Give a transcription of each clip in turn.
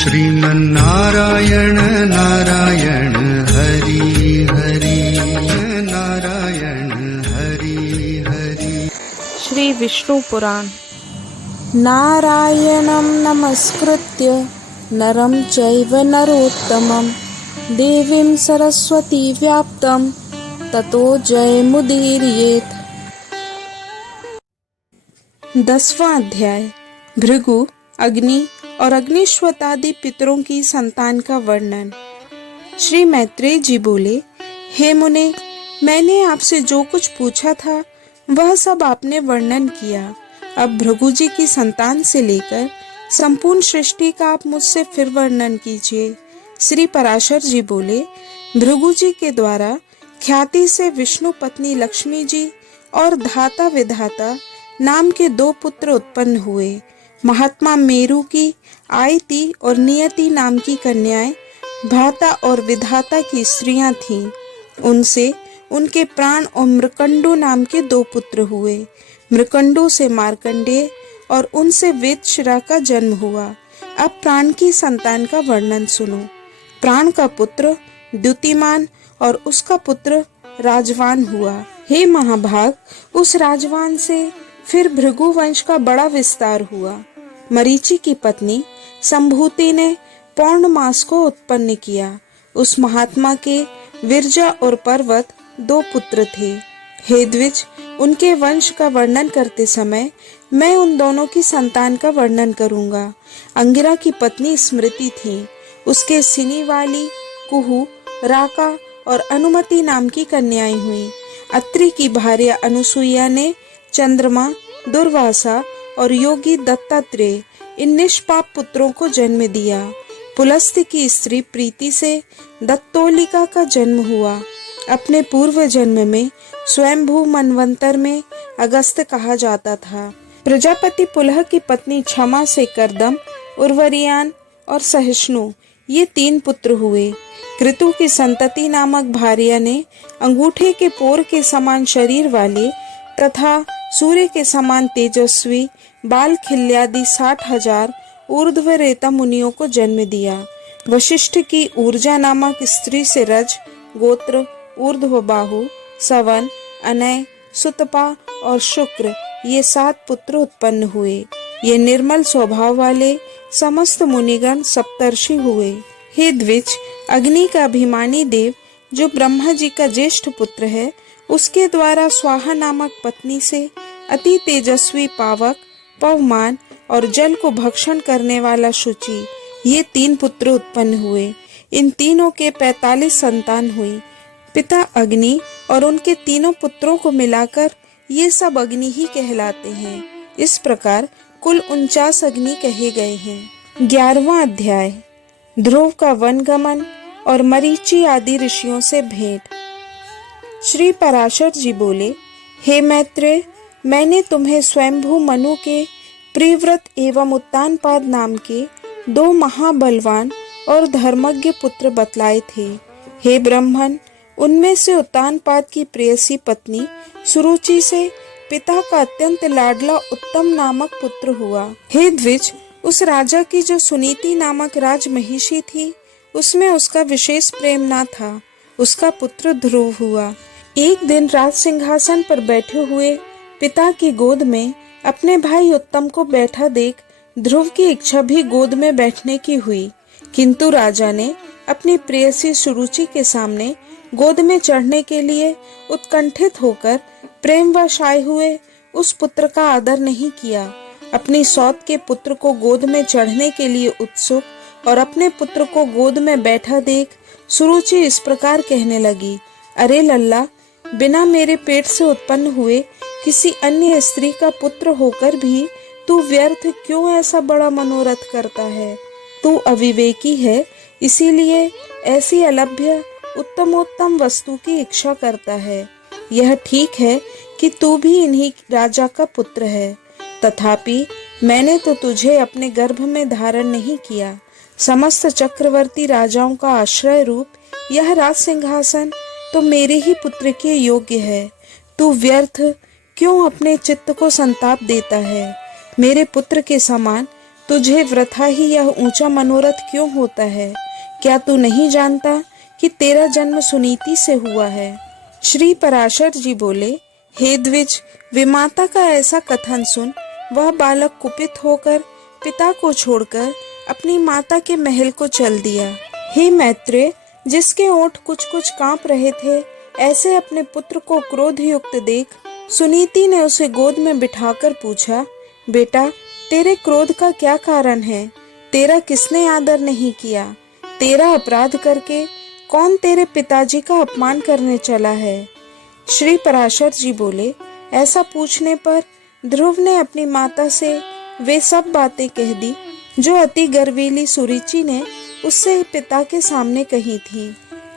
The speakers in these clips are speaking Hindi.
श्रीमन्नारायण नारायण हरि हरि नारायण हरि हरि। श्री विष्णु पुराण। नारायणं नमस्कृत्य नरं चैव नरोत्तमं देवीं सरस्वती व्याप्तं ततो जयमुदीरयेत्। 10वां अध्याय। भृगु, अग्नि और अग्निश्वत आदि पितरों की संतान का वर्णन। श्री मैत्रेय जी बोले, हे मुने, मैंने आपसे जो कुछ पूछा था वह सब आपने वर्णन किया। अब भृगु जी की संतान से लेकर संपूर्ण सृष्टि का आप मुझसे फिर वर्णन कीजिए। श्री पराशर जी बोले, भृगु जी के द्वारा ख्याति से विष्णु पत्नी लक्ष्मी जी और धाता विधाता नाम के 2 पुत्र उत्पन्न हुए। महात्मा मेरु की आयति और नियति नाम की कन्याएं भाता और विधाता की स्त्रियां थीं। उनसे उनके प्राण और मृकंडु नाम के 2 पुत्र हुए। मृकंडु से मार्कंडेय और उनसे वेदशिरा का जन्म हुआ। अब प्राण की संतान का वर्णन सुनो। प्राण का पुत्र द्युतिमान और उसका पुत्र राजवान हुआ। हे महाभाग, उस राजवान से फिर भृगु वंश का बड़ा विस्तार हुआ। मरीचि की पत्नी संभूति ने पौर्णमास को उत्पन्न किया। उस महात्मा के विरजा और पर्वत 2 पुत्र थे। हे द्विज, उनके वंश का वर्णन करते समय मैं उन दोनों की संतान का वर्णन करूंगा। अंगिरा की पत्नी स्मृति थी। उसके सिनी वाली, कुहू, राका और अनुमति नाम की कन्याएं हुई। अत्रि की भार्या अनुसुईया ने चंद्रमा, दुर्वासा और योगी दत्तात्रेय इन निष्पाप पुत्रों को जन्म दिया। पुलस्त्य की स्त्री प्रीति से दत्तोलिका का जन्म हुआ। अपने पूर्व जन्म में स्वयंभू मनवंतर में अगस्त्य कहा जाता था। प्रजापति पुलह की पत्नी क्षमा से करदम, उर्वरियान और सहिष्णु ये 3 पुत्र हुए। कृतु की संतति नामक भार्या ने अंगूठे के पोर के समान शरीर वाले तथा सूर्य के समान तेजस्वी बाल खिल्यादि 60,000 ऊर्ध्वरेता मुनियों को जन्म दिया। वशिष्ठ की ऊर्जा नामक स्त्री से रज, गोत्र, ऊर्ध्वबाहु, सवन, अनय, सुतपा और शुक्र ये 7 पुत्र उत्पन्न हुए। ये निर्मल स्वभाव वाले समस्त मुनिगण सप्तर्षि हुए। हे द्विज, अग्नि का अभिमानी देव जो ब्रह्मा जी का ज्येष्ठ पुत्र है, उसके द्वारा स्वाहा नामक पत्नी से अति तेजस्वी पावक, पवमान और जल को भक्षण करने वाला शुचि ये 3 पुत्र उत्पन्न हुए। इन तीनों के 45 संतान हुई। पिता अग्नि और उनके तीनों पुत्रों को मिलाकर ये सब अग्नि ही कहलाते हैं। इस प्रकार कुल 49 अग्नि कहे गए हैं। 11वां अध्याय। ध्रुव का वनगमन और मरीचि आदि ऋषियों से भेंट। श्री पराशर जी बोले, हे मैत्रेय, मैंने तुम्हें स्वयंभू मनु के प्रिव्रत एवं उत्तानपाद नाम के 2 महाबलवान और धर्मज्ञ पुत्र बतलाए थे। हे ब्राह्मण, उनमें से उत्तानपाद की प्रेयसी पत्नी सुरुचि से पिता का अत्यंत लाडला उत्तम नामक पुत्र हुआ। हे द्विज, उस राजा की जो सुनीति नामक राजमहिषी थी, उसमें उसका विशेष प्रेम न था। उसका पुत्र ध्रुव हुआ। एक दिन राज सिंहासन पर बैठे हुए पिता की गोद में अपने भाई उत्तम को बैठा देख ध्रुव की इच्छा भी गोद में बैठने की हुई, किंतु राजा ने अपनी प्रेयसी सुरुचि के सामने गोद में चढ़ने के लिए उत्कंठित होकर प्रेमवश आए हुए उस पुत्र का आदर नहीं किया। अपनी सौत के पुत्र को गोद में चढ़ने के लिए उत्सुक और अपने पुत्र को गोद में बैठा देख सुरुचि इस प्रकार कहने लगी, अरे लल्ला, बिना मेरे पेट से उत्पन्न हुए किसी अन्य स्त्री का पुत्र होकर भी तू व्यर्थ क्यों ऐसा बड़ा मनोरथ करता है? तू अविवेकी है, इसीलिए ऐसी अलभ्य उत्तमोत्तम वस्तु की इच्छा करता है। यह ठीक है कि तू भी इन्हीं राजा का पुत्र है, तथापि मैंने तो तुझे अपने गर्भ में धारण नहीं किया। समस्त चक्रवर्ती राजाओं का आश्रय रूप यह राज सिंहासन तो मेरे ही पुत्र के योग्य है। तू व्यर्थ क्यों अपने चित्त को संताप देता है? मेरे पुत्र के समान तुझे वृथा ही यह ऊंचा मनोरथ क्यों होता है? क्या तू नहीं जानता कि तेरा जन्म सुनीति से हुआ है? श्री पराशर जी बोले, हे द्विज, विमाता का ऐसा कथन सुन वह बालक कुपित होकर पिता को छोड़कर अपनी माता के महल को चल दिया। हे मैत्रेय, जिसके ओठ कुछ कुछ कांप रहे थे, ऐसे अपने पुत्र को क्रोध युक्त देख सुनीति ने उसे गोद में बिठाकर पूछा, बेटा, तेरे क्रोध का क्या कारण है? तेरा किसने आदर नहीं किया? तेरा अपराध करके कौन तेरे पिताजी का अपमान करने चला है? श्री पराशर जी बोले, ऐसा पूछने पर ध्रुव ने अपनी माता से वे सब बातें कह दी जो अति गर्वीली सुरुचि ने उससे पिता के सामने कही थी।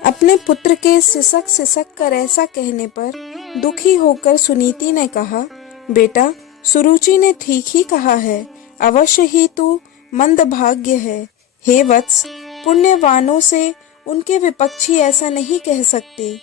अपने पुत्र के सिसक सिसक कर ऐसा कहने पर दुखी होकर सुनीति ने कहा, बेटा, सुरुचि ने ठीक ही कहा है, अवश्य ही तू मंदभाग्य है। हे वत्स, पुण्यवानों से उनके विपक्षी ऐसा नहीं कह सकते।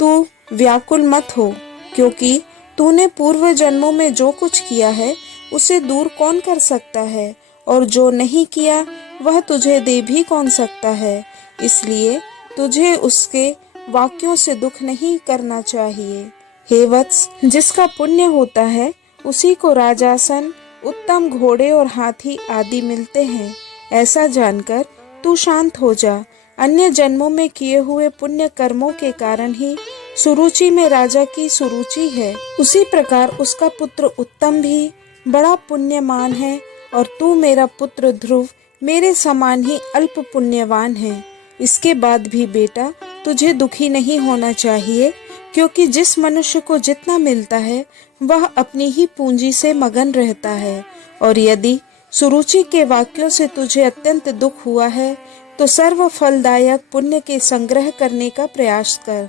तू व्याकुल मत हो, क्योंकि तूने पूर्व जन्मों में जो कुछ किया है उसे दूर कौन कर सकता है, और जो नहीं किया वह तुझे दे भी कौन सकता है। इसलिए तुझे उसके वाक्यों से दुख नहीं करना चाहिए। हे वत्स, जिसका पुण्य होता है उसी को राजासन, उत्तम घोड़े और हाथी आदि मिलते हैं। ऐसा जानकर तू शांत हो जा। अन्य जन्मों में किए हुए पुण्य कर्मों के कारण ही सुरुचि में राजा की सुरुचि है। उसी प्रकार उसका पुत्र उत्तम भी बड़ा पुण्यमान है, और तू मेरा पुत्र ध्रुव मेरे समान ही अल्प पुण्यवान है। इसके बाद भी बेटा, तुझे दुखी नहीं होना चाहिए, क्योंकि जिस मनुष्य को जितना मिलता है वह अपनी ही पूंजी से मगन रहता है। और यदि सुरुचि के वाक्यों से तुझे अत्यंत दुख हुआ है तो सर्व फलदायक पुण्य के संग्रह करने का प्रयास कर।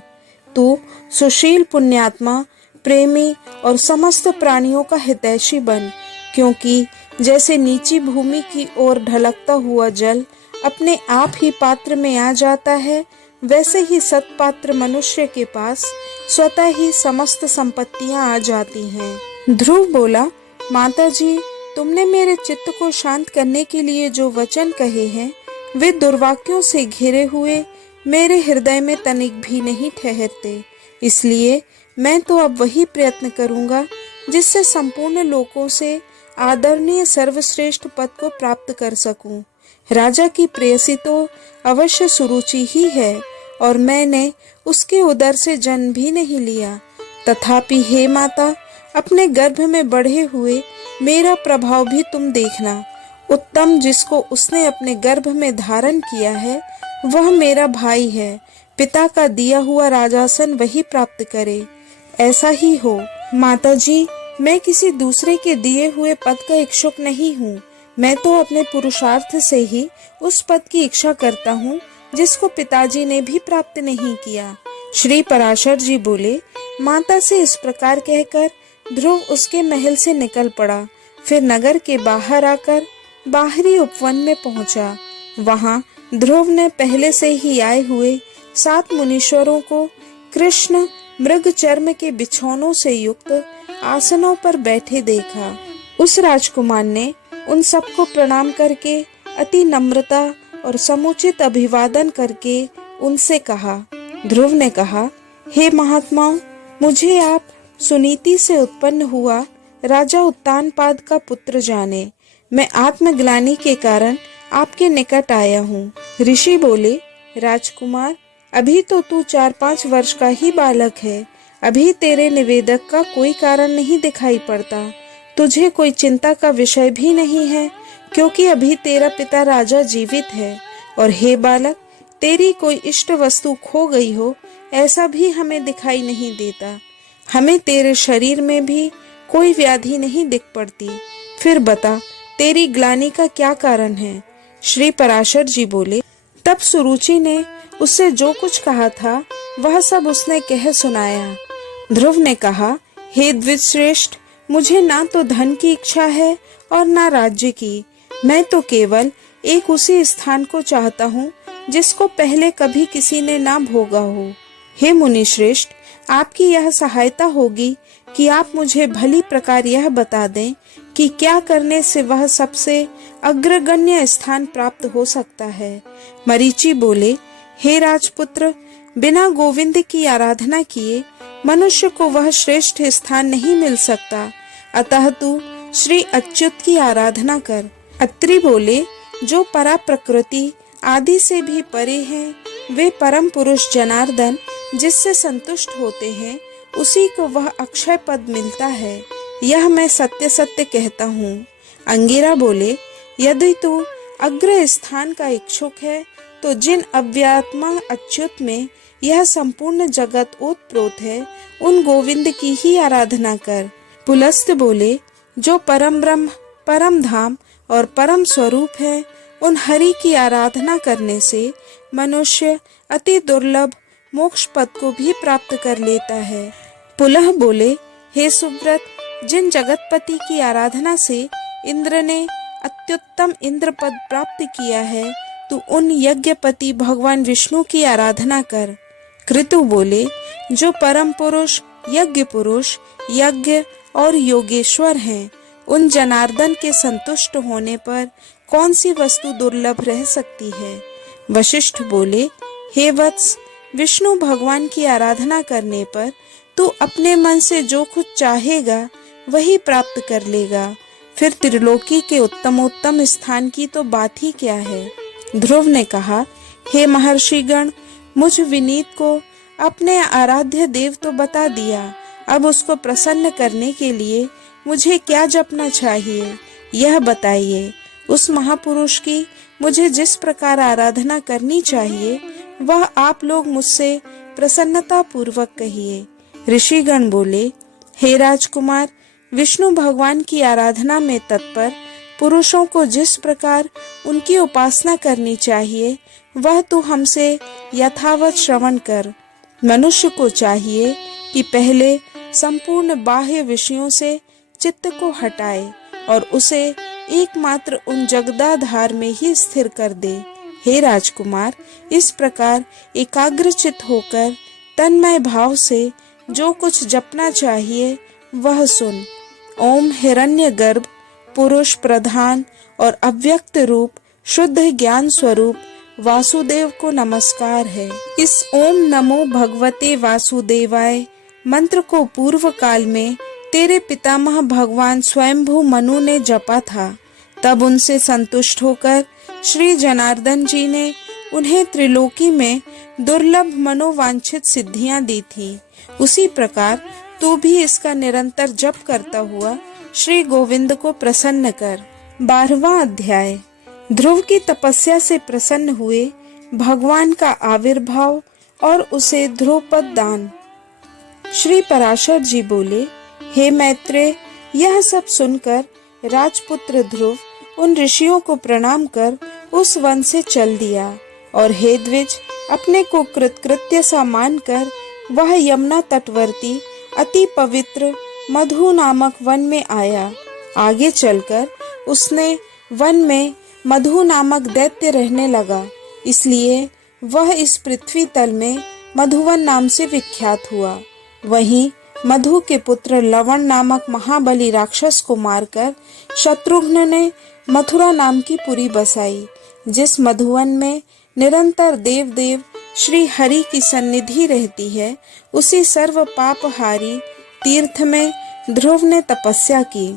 तू सुशील पुण्यात्मा, प्रेमी और समस्त प्राणियों का हितैषी बन, क्योंकि जैसे नीची भूमि की ओर ढलकता हुआ जल अपने आप ही पात्र में आ जाता है, वैसे ही सत्पात्र मनुष्य के पास स्वतः ही समस्त संपत्तियां आ जाती हैं। ध्रुव बोला, माताजी, तुमने मेरे चित्त को शांत करने के लिए जो वचन कहे हैं वे दुर्वाक्यों से घिरे हुए मेरे हृदय में तनिक भी नहीं ठहरते। इसलिए मैं तो अब वही प्रयत्न करूंगा जिससे संपूर्ण लोकों से आदरणीय सर्वश्रेष्ठ पद को प्राप्त कर सकूं। राजा की प्रेयसी तो अवश्य सुरुचि ही है, और मैंने उसके उदर से जन्म भी नहीं लिया। तथापि हे माता, अपने गर्भ में बढ़े हुए मेरा प्रभाव भी तुम देखना। उत्तम, जिसको उसने अपने गर्भ में धारण किया है, वह मेरा भाई है। पिता का दिया हुआ राजासन वही प्राप्त करे, ऐसा ही हो। माताजी, मैं किसी दूसरे के दिए हुए पद का इच्छुक नहीं हूँ। मैं तो अपने पुरुषार्थ से ही उस पद की इच्छा करता हूँ जिसको पिताजी ने भी प्राप्त नहीं किया। श्री पराशर जी बोले, माता से इस प्रकार कहकर ध्रुव उसके महल से निकल पड़ा। फिर नगर के बाहर आकर बाहरी उपवन में पहुंचा। वहां ध्रुव ने पहले से ही आए हुए 7 मुनीश्वरों को कृष्ण मृग चर्म के बिछौनों से युक्त आसनों पर बैठे देखा। उस राजकुमार ने उन सबको प्रणाम करके अति नम्रता और समुचित अभिवादन करके उनसे कहा। ध्रुव ने कहा, हे महात्माओं, मुझे आप सुनीति से उत्पन्न हुआ राजा उत्तानपाद का पुत्र जाने। मैं आत्मग्लानि के कारण आपके निकट आया हूँ। ऋषि बोले, राजकुमार, अभी तो तू 4-5 वर्ष का ही बालक है। अभी तेरे निवेदक का कोई कारण नहीं दिखाई पड़ता। तुझे कोई चिंता का विषय भी नहीं है, क्योंकि अभी तेरा पिता राजा जीवित है। और हे बालक, तेरी कोई इष्ट वस्तु खो गई हो ऐसा भी हमें दिखाई नहीं देता। हमें तेरे शरीर में भी कोई व्याधि नहीं दिख पड़ती। फिर बता, तेरी ग्लानि का क्या कारण है? श्री पराशर जी बोले, तब सुरुचि ने उससे जो कुछ कहा था वह सब उसने कह सुनाया। ध्रुव ने कहा, हे द्विजश्रेष्ठ, मुझे ना तो धन की इच्छा है और ना राज्य की। मैं तो केवल एक उसी स्थान को चाहता हूँ जिसको पहले कभी किसी ने ना भोगा हो। हे मुनिश्रेष्ठ, आपकी यह सहायता होगी कि आप मुझे भली प्रकार यह बता दें कि क्या करने से वह सबसे अग्रगण्य स्थान प्राप्त हो सकता है। मरीचि बोले, हे राजपुत्र, बिना गोविंद की आराधना किए मनुष्य को वह श्रेष्ठ स्थान नहीं मिल सकता, अतः तू श्री अच्युत की आराधना कर। अत्रि बोले, जो परा प्रकृति आदि से भी परे हैं, वे परम पुरुष जनार्दन जिससे संतुष्ट होते हैं, उसी को वह अक्षय पद मिलता है, यह मैं सत्य सत्य कहता हूँ। अंगिरा बोले, यदि तू अग्र स्थान का इच्छुक है तो जिन अव्यात्मा अच्युत में यह संपूर्ण जगत ओतप्रोत है, उन गोविंद की ही आराधना कर। पुलस्त बोले, जो परम ब्रह्म, परम धाम और परम स्वरूप है, उन हरि की आराधना करने से मनुष्य अति दुर्लभ मोक्ष पद को भी प्राप्त कर लेता है। पुलह बोले, हे सुव्रत, जिन जगतपति की आराधना से इंद्र ने अत्युत्तम इंद्र पद प्राप्त किया है, तू उन यज्ञपति भगवान विष्णु की आराधना कर। कृतु बोले, जो परम पुरुष, यज्ञ पुरुष, यज्ञ और योगेश्वर हैं, उन जनार्दन के संतुष्ट होने पर कौन सी वस्तु दुर्लभ रह सकती है। वशिष्ठ बोले, हे वत्स, विष्णु भगवान की आराधना करने पर तू अपने मन से जो कुछ चाहेगा वही प्राप्त कर लेगा, फिर त्रिलोकी के उत्तमोत्तम स्थान की तो बात ही क्या है। ध्रुव ने कहा, हे महर्षिगण, मुझ विनीत को अपने आराध्य देव तो बता दिया, अब उसको प्रसन्न करने के लिए मुझे क्या जपना चाहिए, यह बताइए। उस महापुरुष की मुझे जिस प्रकार आराधना करनी चाहिए, वह आप लोग मुझसे प्रसन्नता पूर्वक कहिए। ऋषिगण बोले, हे राजकुमार, विष्णु भगवान की आराधना में तत्पर पुरुषों को जिस प्रकार उनकी उपासना करनी चाहिए, वह तू हमसे यथावत श्रवण कर। मनुष्य को चाहिए कि पहले संपूर्ण बाह्य विषयों से चित्त को हटाए और उसे एकमात्र उन जगदाधार में ही स्थिर कर दे। हे राजकुमार, इस प्रकार एकाग्रचित होकर तन्मय भाव से जो कुछ जपना चाहिए वह सुन। ओम हिरण्यगर्भ, पुरुष प्रधान और अव्यक्त रूप शुद्ध ज्ञान स्वरूप वासुदेव को नमस्कार है। इस ओम नमो भगवते वासुदेवाय मंत्र को पूर्व काल में तेरे पितामह भगवान स्वयंभू मनु ने जपा था। तब उनसे संतुष्ट होकर श्री जनार्दन जी ने उन्हें त्रिलोकी में दुर्लभ मनोवांछित सिद्धियां दी थी। उसी प्रकार तू भी इसका निरंतर जप करता हुआ श्री गोविंद को प्रसन्न कर। 12वां अध्याय। ध्रुव की तपस्या से प्रसन्न हुए भगवान का आविर्भाव और उसे ध्रुवपद दान। श्री पराशर जी बोले, हे मैत्रेय, यह सब सुनकर राजपुत्र ध्रुव उन ऋषियों को प्रणाम कर उस वन से चल दिया और हे द्विज, अपने को कृतकृत्य सा मानकर वह यमुना तटवर्ती अति पवित्र मधु नामक वन में आया। आगे चलकर उसने वन में मधु नामक दैत्य रहने लगा, इसलिए वह इस पृथ्वी तल में मधुवन नाम से विख्यात हुआ। वहीं मधु के पुत्र लवण नामक महाबली राक्षस को मारकर शत्रुघ्न ने मथुरा नाम की पुरी बसाई, जिस मधुवन में निरंतर देव देव श्री हरि की सन्निधि रहती है। उसी सर्व पापहारी तीर्थ में ध्रुव ने तपस्या की।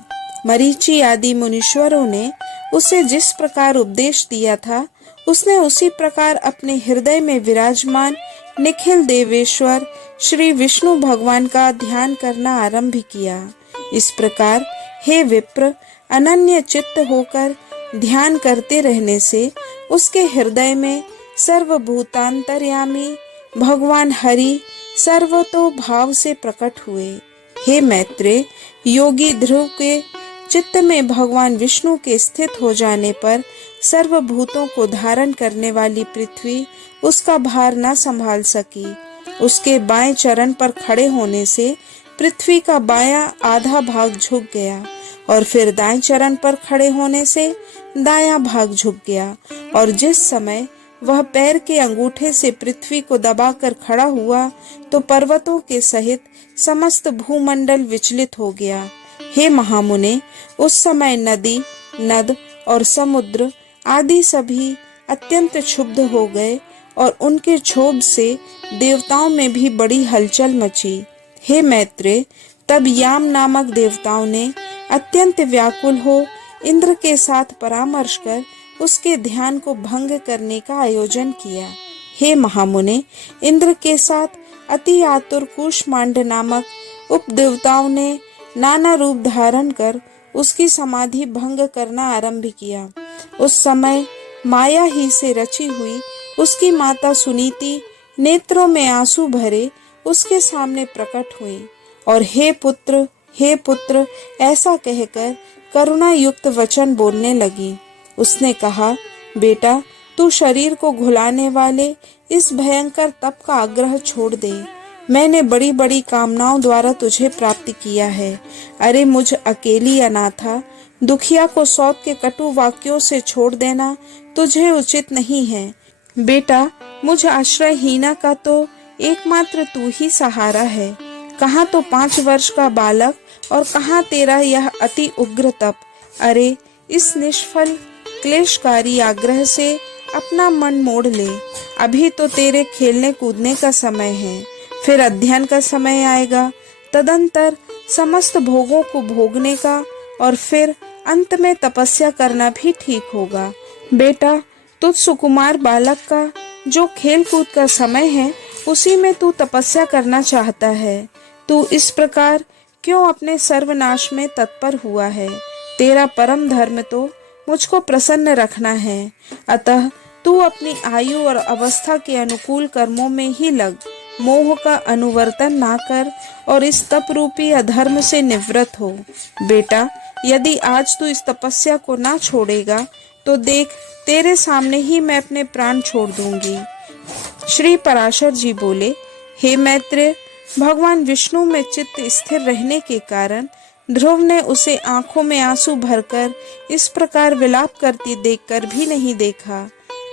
मरीचि आदि मुनीश्वरों ने उसे जिस प्रकार उपदेश दिया था, उसने उसी प्रकार अपने हृदय में विराजमान निखिल देवेश्वर श्री विष्णु भगवान का ध्यान करना आरंभ किया। इस प्रकार हे विप्र, अनन्य चित्त होकर ध्यान करते रहने से उसके हृदय में सर्वभूतांतर्यामी भगवान हरि सर्वतो भाव से प्रकट हुए। हे मैत्रेय, योगी ध्रुव के चित्त में भगवान विष्णु के स्थित हो जाने पर सर्वभूतों को धारण करने वाली पृथ्वी उसका भार न संभाल सकी। उसके बाएं चरण पर खड़े होने से पृथ्वी का बायां आधा भाग झुक गया और फिर दाएं चरण पर खड़े होने से दायां भाग झुक गया, और जिस समय वह पैर के अंगूठे से पृथ्वी को दबाकर खड़ा हुआ तो पर्वतों के सहित समस्त भूमंडल विचलित हो गया। हे महामुने, उस समय नदी, नद और समुद्र आदि सभी अत्यंत क्षुब्ध हो गए और उनके क्षोभ से देवताओं में भी बड़ी हलचल मची। हे मैत्रेय, तब याम नामक देवताओं ने अत्यंत व्याकुल हो इंद्र के साथ परामर्श कर उसके ध्यान को भंग करने का आयोजन किया। हे महामुने, इंद्र के साथ अति आतुर कूष्मांड नामक उपदेवताओं ने नाना रूप धारण कर उसकी समाधि भंग करना आरंभ किया। उस समय माया ही से रची हुई उसकी माता सुनीति नेत्रों में आंसू भरे उसके सामने प्रकट हुई और हे पुत्र ऐसा कहकर करुणा युक्त वचन बोलने लगी। उसने कहा, बेटा, तू शरीर को घुलाने वाले इस भयंकर तप का आग्रह छोड़ दे। मैंने बड़ी बड़ी कामनाओं द्वारा तुझे प्राप्त किया है। अरे मुझ अकेली अनाथा दुखिया को सौत के कटु वाक्यों से छोड़ देना तुझे उचित नहीं है। बेटा, मुझ आश्रयहीना का तो एकमात्र तू ही सहारा है। कहाँ तो 5 वर्ष का बालक और कहाँ तेरा यह अति उग्र तप। अरे इस निष्फल क्लेशकारी आग्रह से अपना मन मोड़ ले। अभी तो तेरे खेलने कूदने का समय है, फिर अध्ययन का समय आएगा, तदंतर समस्त भोगों को भोगने का और फिर अंत में तपस्या करना भी ठीक होगा। बेटा, तुझ सुकुमार बालक का जो खेल कूद का समय है उसी में तू तपस्या करना चाहता है। तू इस प्रकार क्यों अपने सर्वनाश में तत्पर हुआ है? तेरा परम धर्म तो मुझको प्रसन्न रखना है। अतः तू अपनी आयु और अवस्था के अनुकूल कर्मों में ही लग, मोह का अनुवर्तन ना कर और इस तप रूपी अधर्म से निवृत्त हो। बेटा, यदि आज तू इस तपस्या को ना छोड़ेगा तो देख, तेरे सामने ही मैं अपने प्राण छोड़ दूंगी। श्री पराशर जी बोले, हे मैत्रेय, भगवान विष्णु में चित्त स्थिर रहने के कारण ध्रुव ने उसे आंखों में आंसू भरकर इस प्रकार विलाप करती देखकर भी नहीं देखा।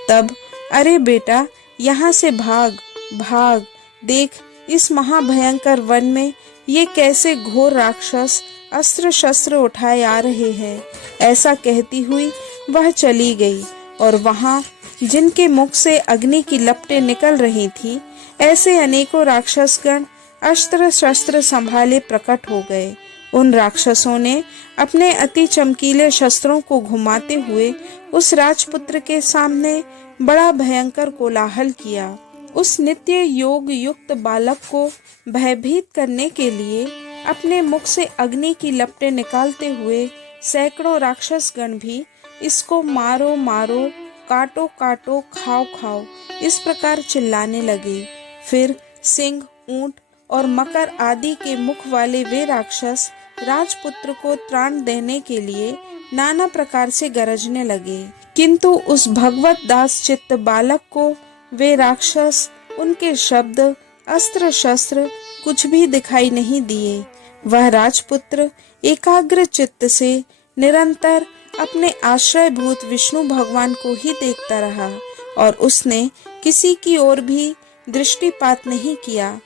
तब, अरे बेटा, यहाँ से भाग भाग, देख इस महाभयंकर वन में ये कैसे घोर राक्षस अस्त्र शस्त्र उठाए आ रहे हैं। ऐसा कहती हुई वह चली गई और वहां जिनके मुख से अग्नि की लपटें निकल रही थी, ऐसे अनेकों राक्षसगण अस्त्र शस्त्र संभाले प्रकट हो गए। उन राक्षसों ने अपने अति चमकीले शस्त्रों को घुमाते हुए उस राजपुत्र के सामने बड़ा भयंकर कोलाहल किया। उस नित्य योग युक्त बालक को भयभीत करने के लिए अपने मुख से अग्नि की लपटें निकालते हुए सैकड़ों राक्षसगण भी इसको मारो मारो, काटो काटो, खाओ खाओ, इस प्रकार चिल्लाने लगे। फिर सिंह, ऊंट और मकर आदि के मुख वाले वे राक्षस राजपुत्र को त्राण देने के लिए नाना प्रकार से गरजने लगे, किंतु उस भगवत दास चित्त बालक को वे राक्षस, उनके शब्द, अस्त्र शस्त्र कुछ भी दिखाई नहीं दिए। वह राजपुत्र एकाग्र चित्त से निरंतर अपने आश्रयभूत विष्णु भगवान को ही देखता रहा और उसने किसी की ओर भी दृष्टिपात नहीं किया।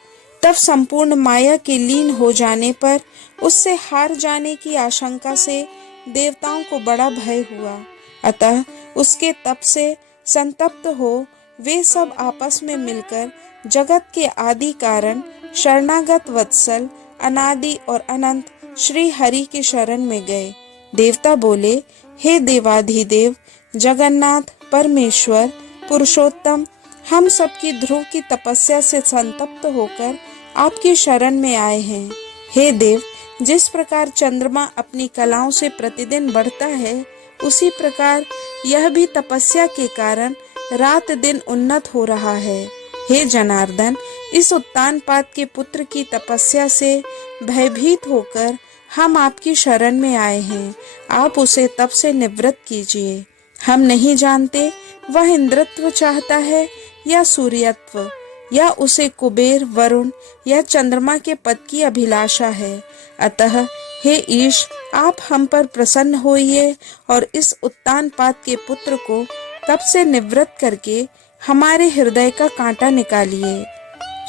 तब संपूर्ण माया के लीन हो जाने पर उससे हार जाने की आशंका से देवताओं को बड़ा भय हुआ। अतः उसके तप से संतप्त हो वे सब आपस में मिलकर जगत के आदि कारण शरणागत वत्सल अनादि और अनंत श्री हरि की शरण में गए। देवता बोले, हे देवाधिदेव, जगन्नाथ, परमेश्वर, पुरुषोत्तम, हम सबकी ध्रुव की तपस्या से संतप्त होकर आपकी शरण में आए हैं। हे देव, जिस प्रकार चंद्रमा अपनी कलाओं से प्रतिदिन बढ़ता है, उसी प्रकार यह भी तपस्या के कारण रात दिन उन्नत हो रहा है। हे जनार्दन, इस उत्तानपाद के पुत्र की तपस्या से भयभीत होकर हम आपकी शरण में आए हैं। आप उसे तप से निवृत्त कीजिए। हम नहीं जानते वह इंद्रत्व चाहता है या सूर्यत्व, या उसे कुबेर, वरुण या चंद्रमा के पद की अभिलाषा है। अतः हे ईश, आप हम पर प्रसन्न होइए और इस उत्तानपाद के पुत्र को तप से निवृत्त करके हमारे हृदय का कांटा निकालिए।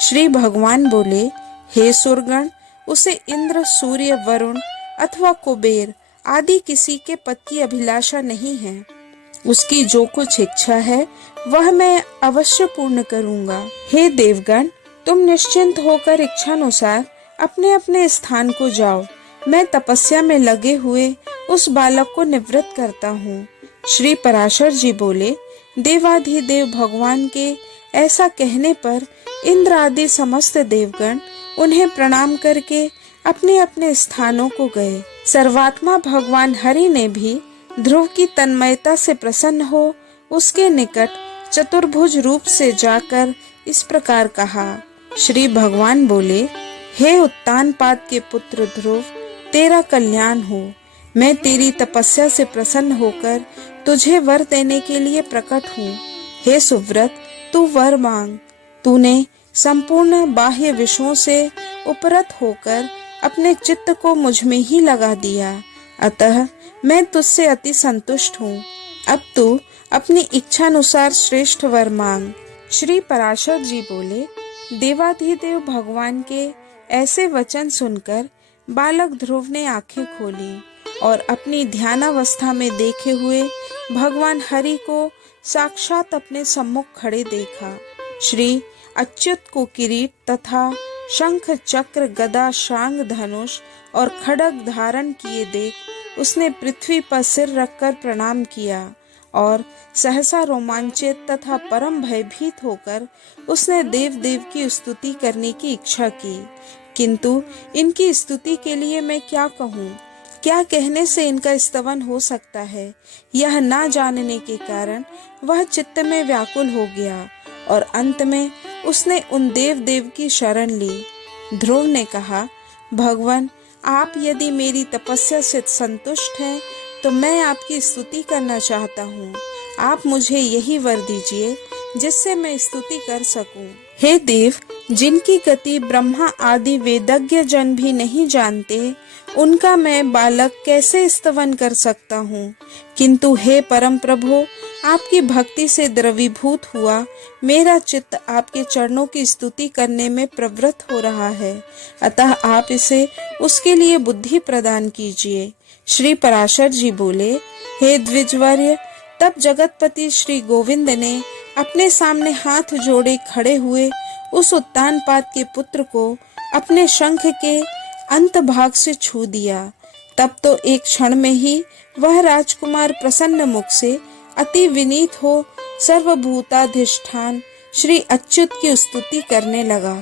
श्री भगवान बोले, हे सुरगण, उसे इंद्र, सूर्य, वरुण अथवा कुबेर आदि किसी के पद की अभिलाषा नहीं है। उसकी जो कुछ इच्छा है वह मैं अवश्य पूर्ण करूंगा। हे देवगण, तुम निश्चिंत होकर इच्छानुसार अपने अपने स्थान को जाओ। मैं तपस्या में लगे हुए उस बालक को निवृत्त करता हूँ। श्री पराशर जी बोले, देवाधिदेव भगवान के ऐसा कहने पर इंद्र आदि समस्त देवगण उन्हें प्रणाम करके अपने अपने स्थानों को गए। सर्वात्मा भगवान हरि ने भी ध्रुव की तन्मयता से प्रसन्न हो उसके निकट चतुर्भुज रूप से जाकर इस प्रकार कहा। श्री भगवान बोले, हे उत्तानपाद के पुत्र ध्रुव, तेरा कल्याण हो। मैं तेरी तपस्या से प्रसन्न होकर तुझे वर देने के लिए प्रकट हूँ। हे सुव्रत, तू वर मांग। तूने संपूर्ण बाह्य विषयों से उपरत होकर अपने चित्त को मुझ में ही लगा दिया, अतः मैं तुझसे अति संतुष्ट हूँ। अब तू अपनी इच्छानुसार श्रेष्ठ वर मांग। श्री पराशर जी बोले, देवाधिदेव भगवान के ऐसे वचन सुनकर बालक ध्रुव ने आंखें खोली और अपनी ध्यानावस्था में देखे हुए भगवान हरि को साक्षात अपने सम्मुख खड़े देखा। श्री अच्युत को किरीट तथा शंख चक्र गदा शांग धनुष और खड्ग धारण किए देख उसने पृथ्वी पर सिर रखकर प्रणाम किया और सहसा रोमांचित तथा परम भयभीत होकर उसने देव देव की स्तुति करने की इच्छा की। किंतु इनकी स्तुति के लिए मैं क्या कहूँ, क्या कहने से इनका स्तवन हो सकता है, यह ना जानने के कारण वह चित्त में व्याकुल हो गया और अंत में उसने उन देव देव की शरण ली। ध्रुव ने कहा, भगवान, आप यदि मेरी तपस्या से संतुष्ट हैं तो मैं आपकी स्तुति करना चाहता हूँ। आप मुझे यही वर दीजिए जिससे मैं स्तुति कर सकूं। हे देव, जिनकी गति ब्रह्मा आदि वेदज्ञ जन भी नहीं जानते, उनका मैं बालक कैसे स्तवन कर सकता हूँ। किंतु हे परम प्रभु, आपकी भक्ति से द्रवीभूत हुआ मेरा चित्त आपके चरणों की स्तुति करने में प्रवृत्त हो रहा है, अतः आप इसे उसके लिए बुद्धि प्रदान कीजिए। श्री पराशर जी बोले, हे द्विजवर्य, तब जगतपति श्री गोविंद ने अपने सामने हाथ जोड़े खड़े हुए उस उत्तानपाद के पुत्र को अपने शंख के अंत भाग से छू दिया। तब तो एक क्षण में ही वह राजकुमार प्रसन्न मुख से अति विनीत हो सर्वभूताधिष्ठान श्री अच्युत की स्तुति करने लगा।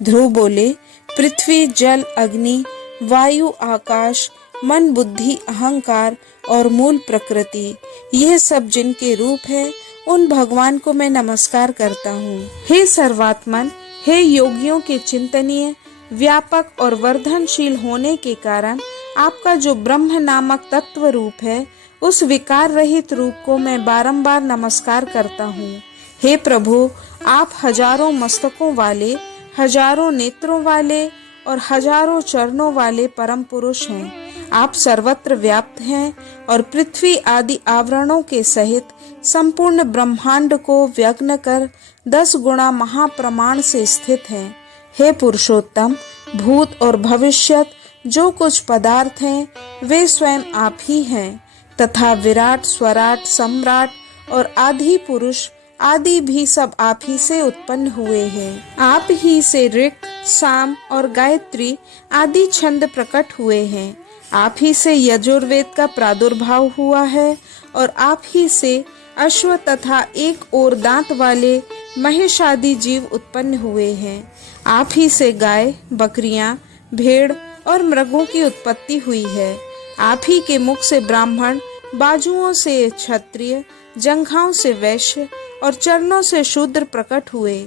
ध्रुव बोले, पृथ्वी जल अग्नि वायु आकाश मन बुद्धि अहंकार और मूल प्रकृति, यह सब जिनके रूप है, उन भगवान को मैं नमस्कार करता हूँ। हे सर्वात्मन, हे योगियों के चिंतनीय, व्यापक और वर्धनशील होने के कारण आपका जो ब्रह्म नामक तत्व रूप है, उस विकार रहित रूप को मैं बारंबार नमस्कार करता हूँ। हे प्रभु, आप हजारों मस्तकों वाले, हजारों नेत्रों वाले और हजारों चरणों वाले परम पुरुष हैं। आप सर्वत्र व्याप्त हैं और पृथ्वी आदि आवरणों के सहित संपूर्ण ब्रह्मांड को व्यग्न कर 10 गुणा महाप्रमाण से स्थित हैं। हे पुरुषोत्तम, भूत और भविष्यत जो कुछ पदार्थ हैं वे स्वयं आप ही हैं, तथा विराट स्वराट सम्राट और आदि पुरुष आदि भी सब आप ही से उत्पन्न हुए हैं। आप ही से ऋक्, साम और गायत्री आदि छंद प्रकट हुए हैं। आप ही से यजुर्वेद का प्रादुर्भाव हुआ है और आप ही से अश्व तथा एक और दांत वाले महेश आदि जीव उत्पन्न हुए हैं। आप ही से गाय, बकरियां, भेड़ और मृगों की उत्पत्ति हुई है। आप ही के मुख से ब्राह्मण, बाजुओं से क्षत्रिय, जंघाओं से वैश्य और चरणों से शूद्र प्रकट हुए,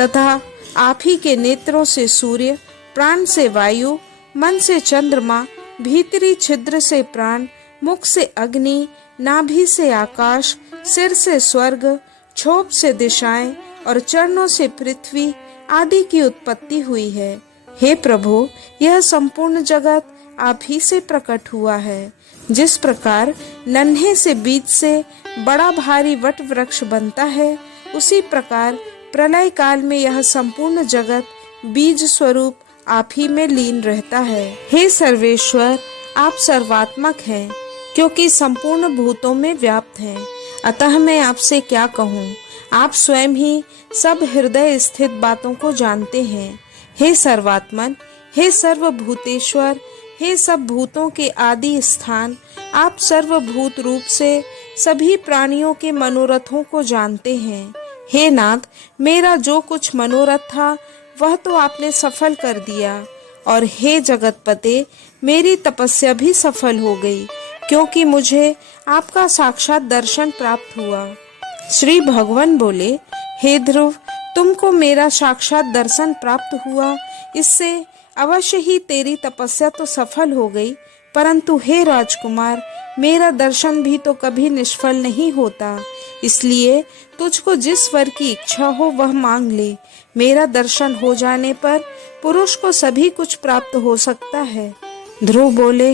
तथा आप ही के नेत्रों से सूर्य, प्राण से वायु, मन से चंद्रमा, भीतरी छिद्र से प्राण, मुख से अग्नि, नाभि से आकाश, सिर से स्वर्ग, छोप से दिशाएं और चरणों से पृथ्वी आदि की उत्पत्ति हुई है। हे प्रभु, यह संपूर्ण जगत आप ही से प्रकट हुआ है। जिस प्रकार नन्हे से बीज से बड़ा भारी वट वृक्ष बनता है, उसी प्रकार प्रलय काल में यह संपूर्ण जगत बीज स्वरूप आप ही में लीन रहता है। हे सर्वेश्वर, आप सर्वात्मक हैं, क्योंकि संपूर्ण भूतों में व्याप्त हैं। अतः मैं आपसे क्या कहूँ, आप स्वयं ही सब हृदय स्थित बातों को जानते हैं। हे सर्वात्मन, हे सर्वभूतेश्वर, हे सब भूतों के आदि स्थान, आप सर्वभूत रूप से सभी प्राणियों के मनोरथों को जानते हैं। हे नाथ, मेरा जो कुछ मनोरथ था वह तो आपने सफल कर दिया, और हे जगतपते, मेरी तपस्या भी सफल हो गई, क्योंकि मुझे आपका साक्षात दर्शन प्राप्त हुआ। श्री भगवान बोले, हे ध्रुव, तुमको मेरा साक्षात दर्शन प्राप्त हुआ, इससे अवश्य ही तेरी तपस्या तो सफल हो गई, परंतु हे राजकुमार, मेरा दर्शन भी तो कभी निष्फल नहीं होता। इसलिए तुझको जिस वर की इच्छा हो वह मांग ले। मेरा दर्शन हो जाने पर पुरुष को सभी कुछ प्राप्त हो सकता है। ध्रुव बोले,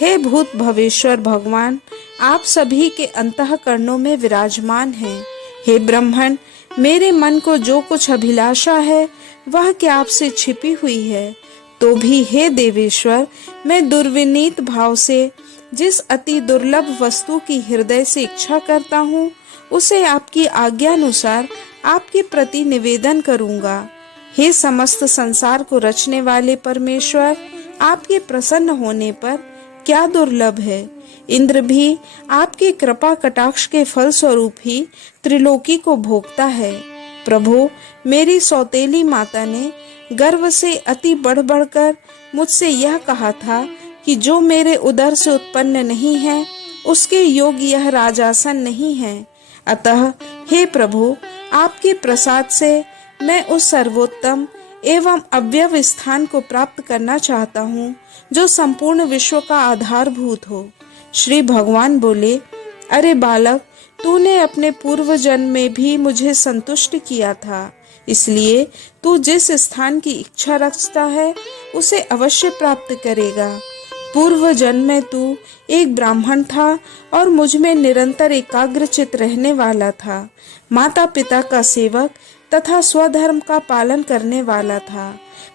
हे भूत भवेश्वर भगवान, आप सभी के अंतःकरणों में विराजमान हैं। हे ब्रह्मण, मेरे मन को जो कुछ अभिलाषा है वह क्या आपसे छिपी हुई है? तो भी हे देवेश्वर, मैं दुर्विनीत भाव से जिस अति दुर्लभ वस्तु की हृदय से इच्छा करता हूँ उसे आपकी आज्ञा अनुसार आपके प्रति निवेदन करूँगा। हे समस्त संसार को रचने वाले परमेश्वर, आपके प्रसन्न होने पर क्या दुर्लभ है? इंद्र भी आपकी कृपा कटाक्ष के फल स्वरूप ही त्रिलोकी को भोगता है। प्रभु, मेरी सौतेली माता ने गर्व से अति बढ़ बढ़कर मुझसे यह कहा था कि जो मेरे उदर से उत्पन्न नहीं है उसके योग्य यह राजासन नहीं है। अतः हे प्रभु, आपके प्रसाद से मैं उस सर्वोत्तम एवं अव्यव स्थान को प्राप्त करना चाहता हूँ जो संपूर्ण विश्व का आधारभूत हो। श्री भगवान बोले, अरे बालक, तूने अपने पूर्व जन्म में भी मुझे संतुष्ट किया था, इसलिए तू जिस स्थान की इच्छा रखता है उसे अवश्य प्राप्त करेगा। पूर्व जन्म में तू एक ब्राह्मण था और मुझ में निरंतर एकाग्रचित रहने वाला था, माता पिता का सेवक तथा स्वधर्म का पालन करने वाला था।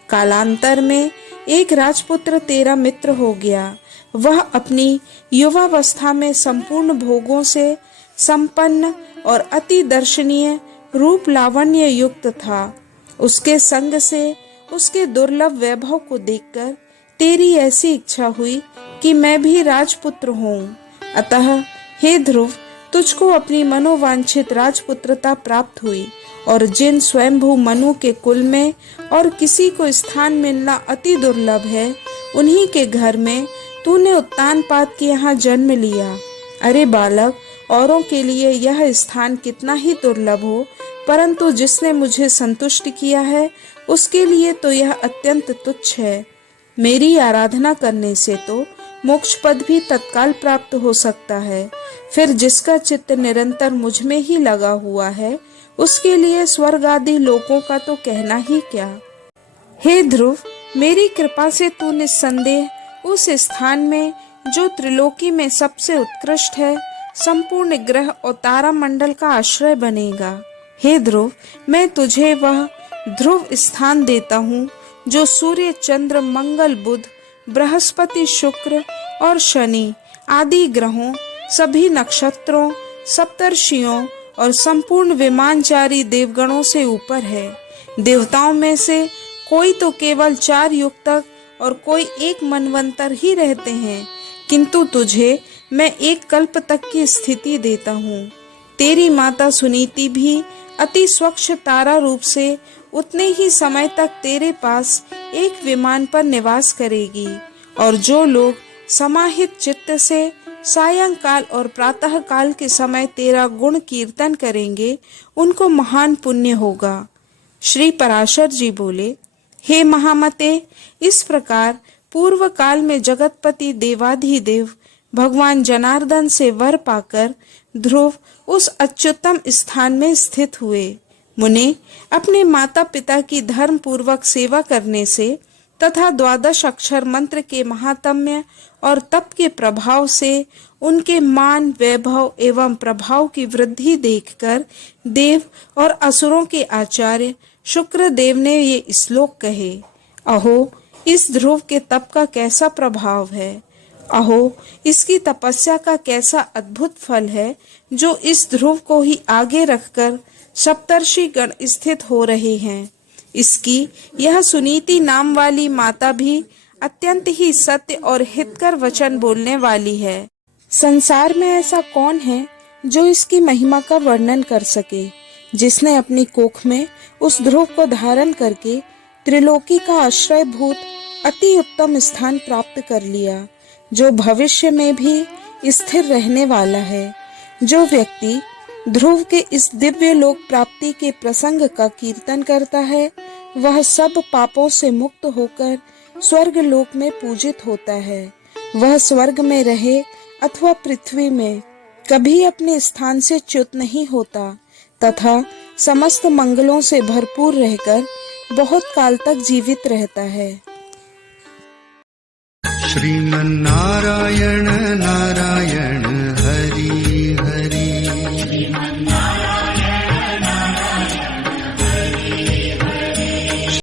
कालांतर में एक राजपुत्र तेरा मित्र हो गया। वह अपनी युवावस्था में संपूर्ण भोगों से संपन्न और अति दर्शनीय रूप लावण्य युक्त था। उसके संग से उसके दुर्लभ वैभव को देखकर तेरी ऐसी इच्छा हुई कि मैं भी राजपुत्र हूँ। अतः हे ध्रुव, तुझको अपनी मनोवांछित राजपुत्रता प्राप्त हुई, और जिन स्वयंभू मनु के कुल में और किसी को स्थान मिलना अति दुर्लभ है, उन्हीं के घर में तूने उत्तानपाद के यहाँ जन्म लिया। अरे बालक, औरों के लिए यह स्थान कितना ही दुर्लभ हो, परंतु जिसने मुझे संतुष्ट किया है उसके लिए तो यह अत्यंत तुच्छ है। मेरी आराधना करने से तो मोक्ष पद भी तत्काल प्राप्त हो सकता है। फिर जिसका चित्त निरंतर मुझ में ही लगा हुआ है उसके लिए स्वर्ग आदि लोकों का तो कहना ही क्या। हे ध्रुव, मेरी कृपा से तू निस्संदेह उस स्थान में जो त्रिलोकी में सबसे उत्कृष्ट है, संपूर्ण ग्रह और तारा मंडल का आश्रय बनेगा। हे ध्रुव, मैं तुझे वह ध्रुव स्थान देता हूँ जो सूर्य, चंद्र, मंगल, बुध, बृहस्पति, शुक्र और शनि आदि ग्रहों, सभी नक्षत्रों, सप्तर्षियों और संपूर्ण विमानचारी देवगणों से ऊपर है। देवताओं में से कोई तो केवल 4 युग तक और कोई 1 मनवंतर ही रहते हैं, किंतु तुझे मैं 1 कल्प तक की स्थिति देता हूँ। तेरी माता सुनीति भी अति स्वच्छ तारा रूप से उतने ही समय तक तेरे पास एक विमान पर निवास करेगी, और जो लोग समाहित चित्त से सायंकाल और प्रातः काल के समय तेरा गुण कीर्तन करेंगे उनको महान पुण्य होगा। श्री पराशर जी बोले, हे महामते, इस प्रकार पूर्व काल में जगतपति देवाधिदेव भगवान जनार्दन से वर पाकर ध्रुव उस अच्युतम स्थान में स्थित हुए। मुने, अपने माता पिता की धर्म पूर्वक सेवा करने से तथा 12 अक्षर मंत्र के महात्म्य और तप के प्रभाव से उनके मान, वैभव एवं प्रभाव की वृद्धि देखकर देव और असुरों के आचार्य शुक्रदेव ने ये श्लोक कहे। अहो, इस ध्रुव के तप का कैसा प्रभाव है। अहो, इसकी तपस्या का कैसा अद्भुत फल है जो इस ध्रुव को ही आगे रखकर सप्तर्षि गण स्थित हो रहे हैं। इसकी यह सुनीति नाम वाली माता भी अत्यंत ही सत्य और हितकर वचन बोलने वाली है। संसार में ऐसा कौन है जो इसकी महिमा का वर्णन कर सके, जिसने अपनी कोख में उस ध्रुव को धारण करके त्रिलोकी का आश्रयभूत अति उत्तम स्थान प्राप्त कर लिया, जो भविष्य में भी स्थिर रहने वाला है। जो व्यक्ति ध्रुव के इस दिव्य लोक प्राप्ति के प्रसंग का कीर्तन करता है, वह सब पापों से मुक्त होकर स्वर्ग लोक में पूजित होता है। वह स्वर्ग में रहे अथवा पृथ्वी में कभी अपने स्थान से च्युत नहीं होता तथा समस्त मंगलों से भरपूर रहकर बहुत काल तक जीवित रहता है। श्रीमन्नारायण नारायण